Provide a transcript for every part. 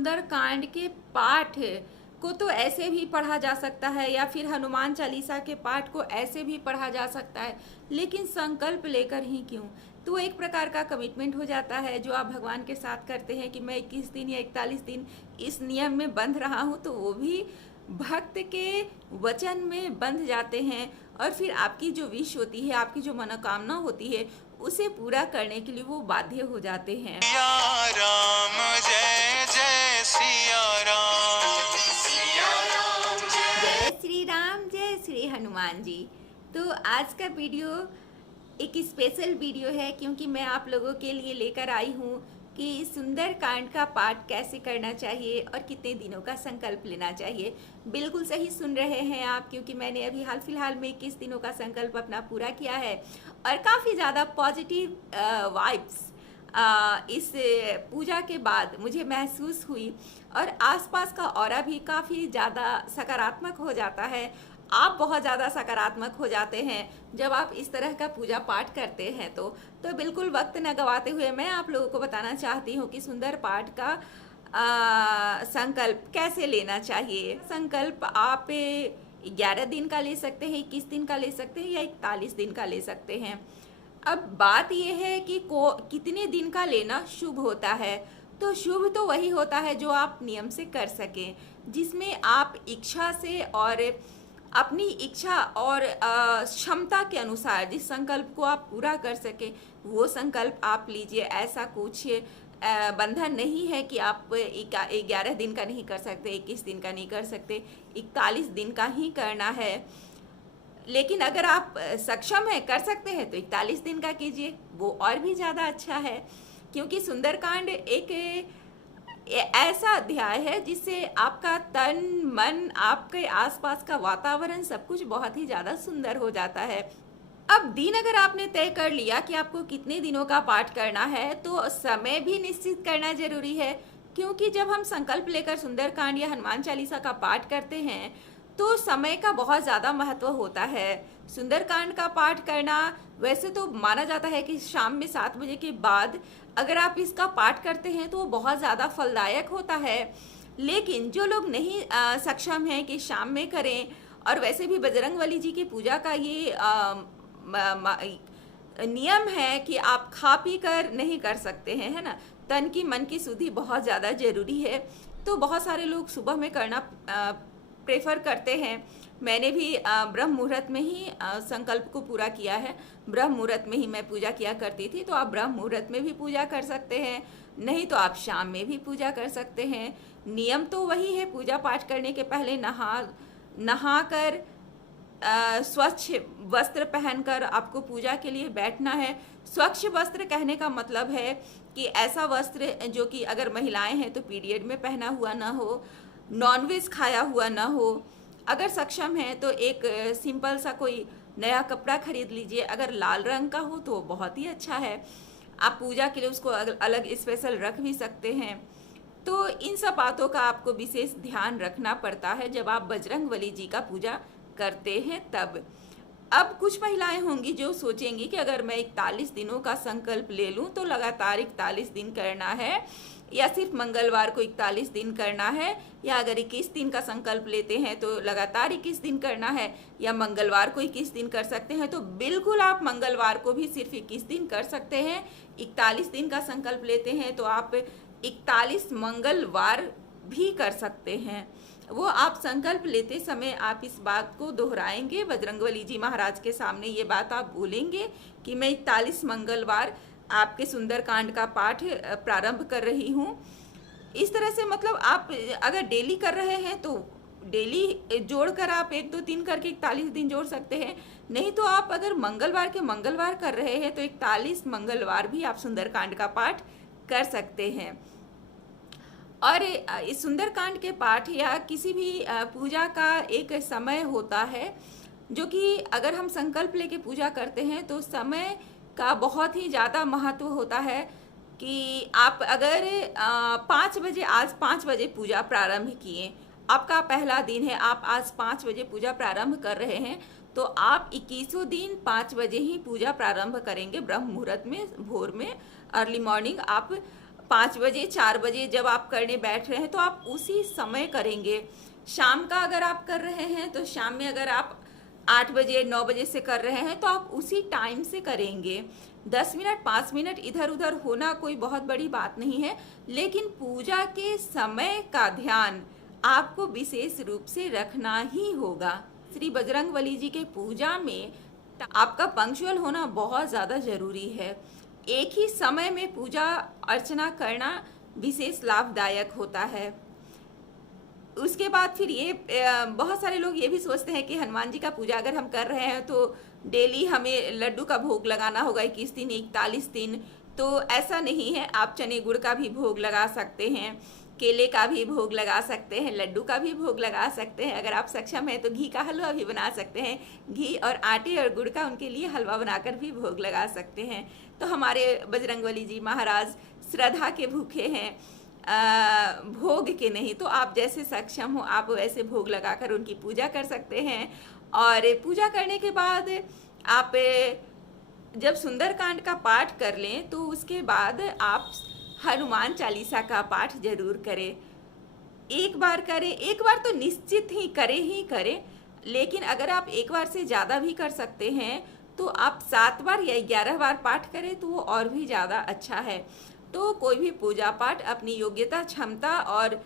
सुंदरकांड के पाठ को तो ऐसे भी पढ़ा जा सकता है या फिर हनुमान चालीसा के पाठ को ऐसे भी पढ़ा जा सकता है, लेकिन संकल्प लेकर ही क्यों? तो एक प्रकार का कमिटमेंट हो जाता है जो आप भगवान के साथ करते हैं कि मैं 21 दिन या 41 दिन इस नियम में बंध रहा हूँ, तो वो भी भक्त के वचन में बंध जाते हैं और फिर आपकी जो विश होती है, आपकी जो मनोकामना होती है, उसे पूरा करने के लिए वो बाध्य हो जाते हैं। सिया राम जय जय सिया राम, सिया राम जय श्री हनुमान जी। तो आज का वीडियो एक स्पेशल वीडियो है क्योंकि मैं आप लोगों के लिए लेकर आई हूँ कि सुंदरकांड का पाठ कैसे करना चाहिए और कितने दिनों का संकल्प लेना चाहिए। बिल्कुल सही सुन रहे हैं आप, क्योंकि मैंने अभी हाल फिलहाल में 21 दिनों का संकल्प अपना पूरा किया है और काफ़ी ज़्यादा पॉजिटिव वाइब्स इस पूजा के बाद मुझे महसूस हुई और आसपास का ऑरा भी काफ़ी ज़्यादा सकारात्मक हो जाता है। आप बहुत ज़्यादा सकारात्मक हो जाते हैं जब आप इस तरह का पूजा पाठ करते हैं। तो बिल्कुल वक्त न गवाते हुए मैं आप लोगों को बताना चाहती हूँ कि सुंदर पाठ का संकल्प कैसे लेना चाहिए। संकल्प आप 11 दिन का ले सकते हैं, 21 दिन का ले सकते हैं या 41 दिन का ले सकते हैं। अब बात यह है कि कितने दिन का लेना शुभ होता है। तो शुभ तो वही होता है जो आप नियम से कर सकें, जिसमें आप इच्छा से और अपनी इच्छा और क्षमता के अनुसार जिस संकल्प को आप पूरा कर सके वो संकल्प आप लीजिए। ऐसा कुछ बंधन नहीं है कि आप 11 दिन का नहीं कर सकते, 21 दिन का नहीं कर सकते, 41 दिन का ही करना है। लेकिन अगर आप सक्षम हैं, कर सकते हैं, तो 41 दिन का कीजिए, वो और भी ज़्यादा अच्छा है। क्योंकि सुंदरकांड एक ऐसा अध्याय है जिससे आपका तन मन, आपके आसपास का वातावरण सब कुछ बहुत ही ज़्यादा सुंदर हो जाता है। अब दिन अगर आपने तय कर लिया कि आपको कितने दिनों का पाठ करना है, तो समय भी निश्चित करना जरूरी है। क्योंकि जब हम संकल्प लेकर सुंदरकांड या हनुमान चालीसा का पाठ करते हैं तो समय का बहुत ज़्यादा महत्व होता है। सुंदरकांड का पाठ करना वैसे तो माना जाता है कि शाम में 7 बजे के बाद अगर आप इसका पाठ करते हैं तो वो बहुत ज़्यादा फलदायक होता है। लेकिन जो लोग नहीं सक्षम हैं कि शाम में करें, और वैसे भी बजरंगबली जी की पूजा का ये नियम है कि आप खा पी कर नहीं कर सकते हैं, है ना। तन की मन की शुद्धि बहुत ज़्यादा ज़रूरी है। तो बहुत सारे लोग सुबह में करना प्रेफर करते हैं। मैंने भी ब्रह्म मुहूर्त में ही संकल्प को पूरा किया है। ब्रह्म मुहूर्त में ही मैं पूजा किया करती थी। तो आप ब्रह्म मुहूर्त में भी पूजा कर सकते हैं, नहीं तो आप शाम में भी पूजा कर सकते हैं। नियम तो वही है, पूजा पाठ करने के पहले नहाकर स्वच्छ वस्त्र पहनकर आपको पूजा के लिए बैठना है। स्वच्छ वस्त्र कहने का मतलब है कि ऐसा वस्त्र जो कि अगर महिलाएं हैं तो पीरियड में पहना हुआ ना हो, नॉनवेज खाया हुआ ना हो। अगर सक्षम है तो एक सिंपल सा कोई नया कपड़ा खरीद लीजिए। अगर लाल रंग का हो तो बहुत ही अच्छा है, आप पूजा के लिए उसको अलग स्पेशल रख भी सकते हैं। तो इन सब बातों का आपको विशेष ध्यान रखना पड़ता है जब आप बजरंगबली जी का पूजा करते हैं तब। अब कुछ महिलाएं होंगी जो सोचेंगी कि अगर मैं 41 दिनों का संकल्प ले लूं तो लगातार 41 दिन करना है, या सिर्फ मंगलवार को 41 दिन करना है, या अगर 21 दिन का संकल्प लेते हैं तो लगातार 21 दिन करना है, या मंगलवार को 21 दिन कर सकते हैं। तो बिल्कुल आप मंगलवार को भी सिर्फ 21 दिन कर सकते हैं। 41 दिन का संकल्प लेते हैं तो आप 41 मंगलवार भी कर सकते हैं। वो आप संकल्प लेते समय आप इस बात को दोहराएंगे, बजरंगबली जी महाराज के सामने ये बात आप बोलेंगे कि मैं 41 मंगलवार आपके सुंदरकांड का पाठ प्रारंभ कर रही हूँ। इस तरह से मतलब आप अगर डेली कर रहे हैं तो डेली जोड़कर आप 1 2 3 करके 41 दिन जोड़ सकते हैं। नहीं तो आप अगर मंगलवार के मंगलवार कर रहे हैं तो 41 मंगलवार भी आप सुंदरकांड का पाठ कर सकते हैं। और इस सुंदरकांड के पाठ या किसी भी पूजा का एक समय होता है जो कि अगर हम संकल्प लेके पूजा करते हैं तो समय का बहुत ही ज़्यादा महत्व होता है। कि आप अगर 5 बजे, आज 5 बजे पूजा प्रारंभ किए, आपका पहला दिन है, आप आज 5 बजे पूजा प्रारंभ कर रहे हैं, तो आप 21 दिन 5 बजे ही पूजा प्रारंभ करेंगे। ब्रह्म मुहूर्त में, भोर में, अर्ली मॉर्निंग आप 5 बजे 4 बजे जब आप करने बैठ रहे हैं तो आप उसी समय करेंगे। शाम का अगर आप कर रहे हैं तो शाम में अगर आप 8 बजे 9 बजे से कर रहे हैं तो आप उसी टाइम से करेंगे। 10 मिनट 5 मिनट इधर उधर होना कोई बहुत बड़ी बात नहीं है, लेकिन पूजा के समय का ध्यान आपको विशेष रूप से रखना ही होगा। श्री बजरंगबली जी के पूजा में आपका पंक्चुअल होना बहुत ज़्यादा ज़रूरी है। एक ही समय में पूजा अर्चना करना विशेष लाभदायक होता है। उसके बाद फिर ये बहुत सारे लोग ये भी सोचते हैं कि हनुमान जी का पूजा अगर हम कर रहे हैं तो डेली हमें लड्डू का भोग लगाना होगा 21 दिन 41 दिन। तो ऐसा नहीं है, आप चने गुड़ का भी भोग लगा सकते हैं, केले का भी भोग लगा सकते हैं, लड्डू का भी भोग लगा सकते हैं। अगर आप सक्षम हैं तो घी का हलवा भी बना सकते हैं, घी और आटे और गुड़ का उनके लिए हलवा बनाकर भी भोग लगा सकते हैं। तो हमारे बजरंगबली जी महाराज श्रद्धा के भूखे हैं, भोग के नहीं। तो आप जैसे सक्षम हो आप वैसे भोग लगाकर उनकी पूजा कर सकते हैं। और पूजा करने के बाद आप जब सुंदरकांड का पाठ कर लें तो उसके बाद आप हनुमान चालीसा का पाठ जरूर करें। एक बार करें, एक बार तो निश्चित ही करें, लेकिन अगर आप एक बार से ज़्यादा भी कर सकते हैं तो आप 7 बार या 11 बार पाठ करें तो वो और भी ज़्यादा अच्छा है। तो कोई भी पूजा पाठ अपनी योग्यता, क्षमता और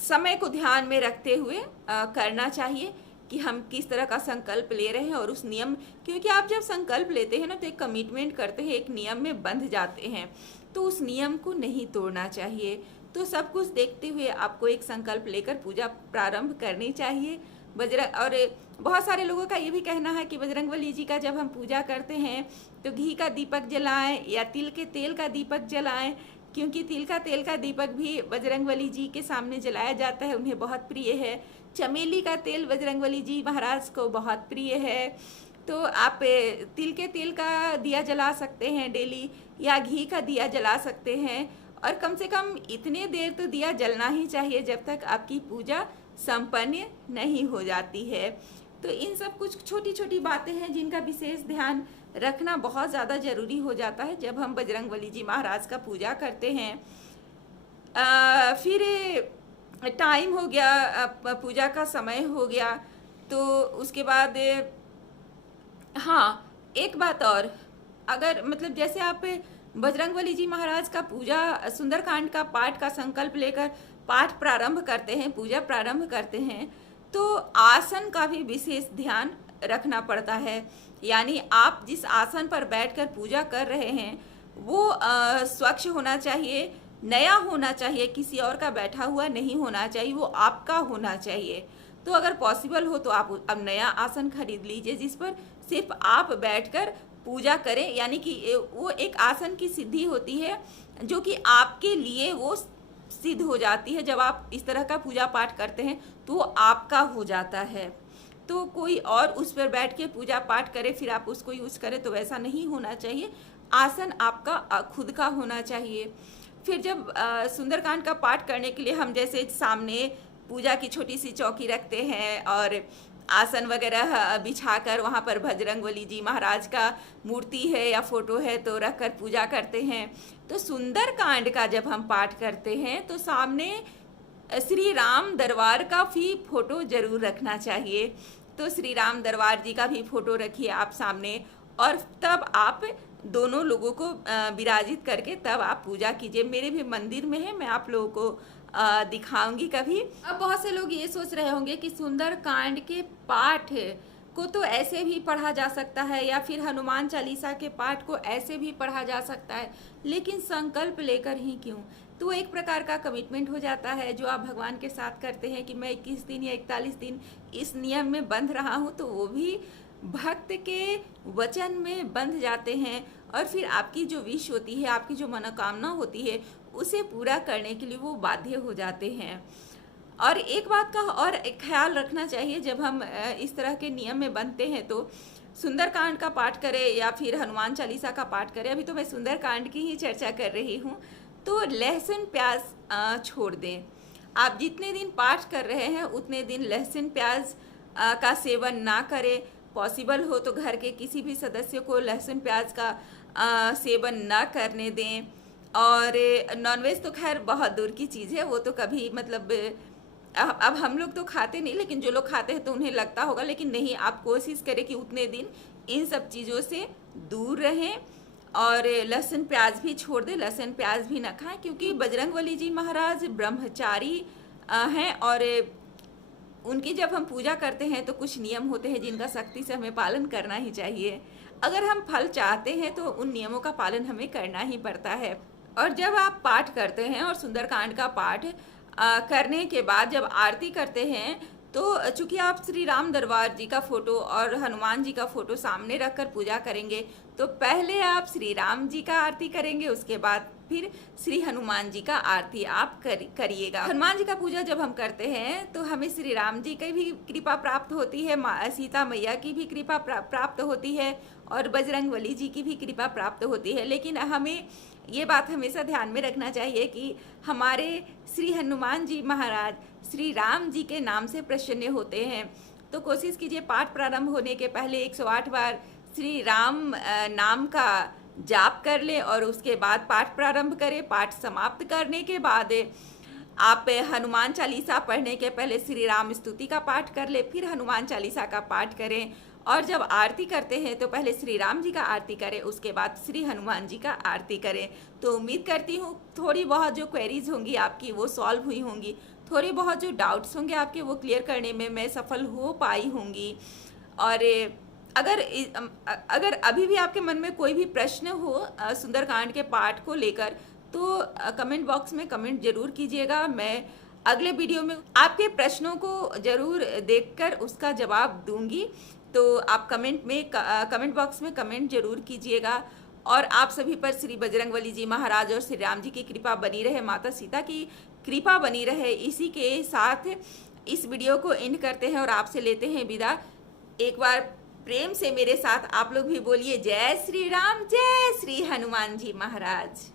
समय को ध्यान में रखते हुए करना चाहिए कि हम किस तरह का संकल्प ले रहे हैं और उस नियम, क्योंकि आप जब संकल्प लेते हैं ना तो एक कमिटमेंट करते हैं, एक नियम में बंध जाते हैं, तो उस नियम को नहीं तोड़ना चाहिए। तो सब कुछ देखते हुए आपको एक संकल्प लेकर पूजा प्रारंभ करनी चाहिए। और बहुत सारे लोगों का ये भी कहना है कि बजरंगबली जी का जब हम पूजा करते हैं तो घी का दीपक जलाएं या तिल के तेल का दीपक जलाएं, क्योंकि तिल का तेल का दीपक भी बजरंगबली जी के सामने जलाया जाता है, उन्हें बहुत प्रिय है। चमेली का तेल बजरंगबली जी महाराज को बहुत प्रिय है। तो आप तिल के तेल का दिया जला सकते हैं डेली, या घी का दिया जला सकते हैं। और कम से कम इतने देर तो दिया जलना ही चाहिए जब तक आपकी पूजा संपन्न नहीं हो जाती है। तो इन सब कुछ छोटी छोटी बातें हैं जिनका विशेष ध्यान रखना बहुत ज़्यादा ज़रूरी हो जाता है जब हम बजरंगबली जी महाराज का पूजा करते हैं। फिर टाइम हो गया, पूजा का समय हो गया, तो उसके बाद हाँ, एक बात और, अगर मतलब जैसे आप बजरंगबली जी महाराज का पूजा सुंदरकांड का पाठ का संकल्प लेकर पाठ प्रारंभ करते हैं, पूजा प्रारंभ करते हैं, तो आसन का भी विशेष ध्यान रखना पड़ता है। यानी आप जिस आसन पर बैठकर पूजा कर रहे हैं वो स्वच्छ होना चाहिए, नया होना चाहिए, किसी और का बैठा हुआ नहीं होना चाहिए, वो आपका होना चाहिए। तो अगर पॉसिबल हो तो आप अब नया आसन खरीद लीजिए जिस पर सिर्फ आप बैठकर पूजा करें। यानी कि वो एक आसन की सिद्धि होती है जो कि आपके लिए वो सिद्ध हो जाती है। जब आप इस तरह का पूजा पाठ करते हैं तो वो आपका हो जाता है। तो कोई और उस पर बैठ के पूजा पाठ करे फिर आप उसको यूज़ करें तो वैसा नहीं होना चाहिए। आसन आपका खुद का होना चाहिए। फिर जब सुंदरकांड का पाठ करने के लिए हम जैसे सामने पूजा की छोटी सी चौकी रखते हैं और आसन वगैरह बिछाकर वहाँ पर बजरंगबली जी महाराज का मूर्ति है या फोटो है तो रख कर पूजा करते हैं। तो सुंदरकांड का जब हम पाठ करते हैं तो सामने श्री राम दरबार का भी फोटो जरूर रखना चाहिए। तो श्री राम दरबार जी का भी फोटो रखिए आप सामने, और तब आप दोनों लोगों को विराजित करके तब आप पूजा कीजिए। मेरे भी मंदिर में है, मैं आप लोगों को दिखाऊंगी कभी। अब बहुत से लोग ये सोच रहे होंगे कि सुंदरकांड के पाठ को तो ऐसे भी पढ़ा जा सकता है या फिर हनुमान चालीसा के पाठ को ऐसे भी पढ़ा जा सकता है, लेकिन संकल्प लेकर ही क्यों? तो एक प्रकार का कमिटमेंट हो जाता है जो आप भगवान के साथ करते हैं कि मैं 21 दिन या 41 दिन इस नियम में बंध रहा हूँ, तो वो भी भक्त के वचन में बंध जाते हैं। और फिर आपकी जो विश होती है, आपकी जो मनोकामना होती है, उसे पूरा करने के लिए वो बाध्य हो जाते हैं। और एक बात का और एक ख्याल रखना चाहिए, जब हम इस तरह के नियम में बनते हैं तो सुंदरकांड का पाठ करें या फिर हनुमान चालीसा का पाठ करें, अभी तो मैं सुंदरकांड की ही चर्चा कर रही हूँ, तो लहसुन प्याज छोड़ दें। आप जितने दिन पाठ कर रहे हैं उतने दिन लहसुन प्याज का सेवन ना करें। पॉसिबल हो तो घर के किसी भी सदस्य को लहसुन प्याज का सेवन ना करने दें। और नॉनवेज तो खैर बहुत दूर की चीज़ है, वो तो कभी मतलब अब हम लोग तो खाते नहीं, लेकिन जो लोग खाते हैं तो उन्हें लगता होगा, लेकिन नहीं, आप कोशिश करें कि उतने दिन इन सब चीज़ों से दूर रहें। और लहसुन प्याज भी छोड़ दें, लहसुन प्याज भी ना खाएं, क्योंकि बजरंगबली जी महाराज ब्रह्मचारी हैं, और उनकी जब हम पूजा करते हैं तो कुछ नियम होते हैं जिनका सख्ती से हमें पालन करना ही चाहिए। अगर हम फल चाहते हैं तो उन नियमों का पालन हमें करना ही पड़ता है। और जब आप पाठ करते हैं और सुंदरकांड का पाठ करने के बाद जब आरती करते हैं, तो चूंकि आप श्री राम दरबार जी का फोटो और हनुमान जी का फोटो सामने रखकर पूजा करेंगे, तो पहले आप श्री राम जी का आरती करेंगे, उसके बाद फिर श्री हनुमान जी का आरती आप करिएगा। हनुमान जी का पूजा जब हम करते हैं तो हमें श्री राम जी की भी कृपा प्राप्त होती है, सीता मैया की भी कृपा प्राप्त होती है, और बजरंगबली जी की भी कृपा प्राप्त होती है। लेकिन हमें ये बात हमेशा ध्यान में रखना चाहिए कि हमारे श्री हनुमान जी महाराज श्री राम जी के नाम से प्रसन्न होते हैं। तो कोशिश कीजिए पाठ प्रारंभ होने के पहले 108 बार श्री राम नाम का जाप कर ले, और उसके बाद पाठ प्रारंभ करें। पाठ समाप्त करने के बाद आप हनुमान चालीसा पढ़ने के पहले श्री राम स्तुति का पाठ कर ले, फिर हनुमान चालीसा का पाठ करें। और जब आरती करते हैं तो पहले श्री राम जी का आरती करें, उसके बाद श्री हनुमान जी का आरती करें। तो उम्मीद करती हूँ थोड़ी बहुत जो क्वेरीज होंगी आपकी वो सॉल्व हुई होंगी, थोड़ी बहुत जो डाउट्स होंगे आपके वो क्लियर करने में मैं सफल हो पाई होंगी। और अगर अभी भी आपके मन में कोई भी प्रश्न हो सुंदरकांड के पाठ को लेकर, तो कमेंट बॉक्स में कमेंट जरूर कीजिएगा। मैं अगले वीडियो में आपके प्रश्नों को जरूर देखकर उसका जवाब दूंगी। तो आप कमेंट बॉक्स में कमेंट जरूर कीजिएगा। और आप सभी पर श्री बजरंगबली जी महाराज और श्री राम जी की कृपा बनी रहे, माता सीता की कृपा बनी रहे। इसी के साथ इस वीडियो को एंड करते हैं और आपसे लेते हैं विदा। एक बार प्रेम से मेरे साथ आप लोग भी बोलिए जय श्री राम, जय श्री हनुमान जी महाराज।